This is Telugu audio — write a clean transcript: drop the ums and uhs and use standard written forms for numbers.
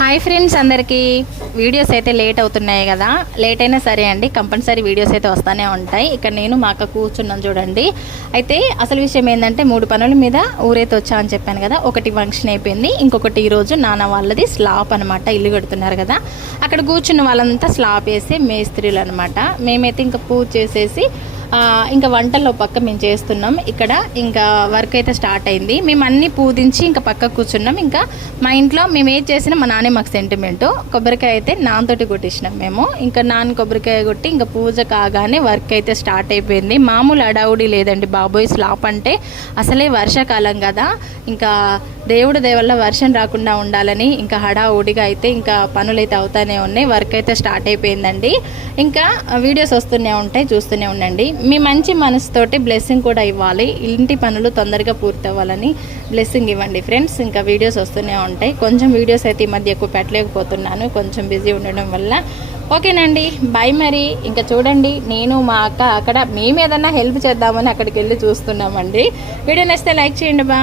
హాయ్ ఫ్రెండ్స్, అందరికీ వీడియోస్ అయితే లేట్ అవుతున్నాయి కదా. లేట్ అయినా సరే అండి, కంపల్సరీ వీడియోస్ అయితే వస్తూనే ఉంటాయి. ఇక్కడ నేను మా అక్క కూర్చున్నాను చూడండి. అయితే అసలు విషయం ఏంటంటే 3 పనుల మీద ఊరైతే వచ్చా అని చెప్పాను కదా. ఒకటి ఫంక్షన్ అయిపోయింది, ఇంకొకటి ఈరోజు నాన్న వాళ్ళది స్లాబ్ అనమాట. ఇల్లు కడుతున్నారు కదా, అక్కడ కూర్చున్న వాళ్ళంతా స్లాబ్ వేసే మేస్త్రీలు అనమాట. మేమైతే ఇంకా పూజ చేసేసి ఇంకా వంటల్లో పక్క మేము చేస్తున్నాం. ఇక్కడ ఇంకా వర్క్ అయితే స్టార్ట్ అయింది. మేము అన్నీ పూజించి ఇంకా పక్క కూర్చున్నాం. ఇంకా మా ఇంట్లో మేము ఏది చేసినా మా నాన్నే మాకు సెంటిమెంటు. కొబ్బరికాయ అయితే నాన్నతోటి కొట్టించినాం మేము. ఇంకా నాన్న కొబ్బరికాయ కొట్టి ఇంకా పూజ కాగానే వర్క్ అయితే స్టార్ట్ అయిపోయింది. మామూలు అడావుడి లేదండి బాబోయ్. స్లాబ్ అంటే అసలే వర్షాకాలం కదా, ఇంకా దేవుడి దేవల్ల వర్షం రాకుండా ఉండాలని ఇంకా హడావుడిగా అయితే ఇంకా పనులు అయితే అవుతానే ఉన్నాయి. వర్క్ అయితే స్టార్ట్ అయిపోయిందండి. ఇంకా వీడియోస్ వస్తూనే ఉంటాయి, చూస్తూనే ఉండండి. మీ మంచి మనసుతోటి బ్లెస్సింగ్ కూడా ఇవ్వాలి. ఇంటి పనులు తొందరగా పూర్తి అవ్వాలని బ్లెస్సింగ్ ఇవ్వండి ఫ్రెండ్స్. ఇంకా వీడియోస్ వస్తూనే ఉంటాయి. కొంచెం వీడియోస్ అయితే ఈ మధ్య ఎక్కువ పెట్టలేకపోతున్నాను, కొంచెం బిజీ ఉండడం వల్ల. ఓకేనండి, బాయ్. మరి ఇంకా చూడండి, నేను మా అక్క అక్కడ మేము ఏదన్నా హెల్ప్ చేద్దామని అక్కడికి వెళ్ళి చూస్తున్నామండి. వీడియో నచ్చితే లైక్ చేయండి బా.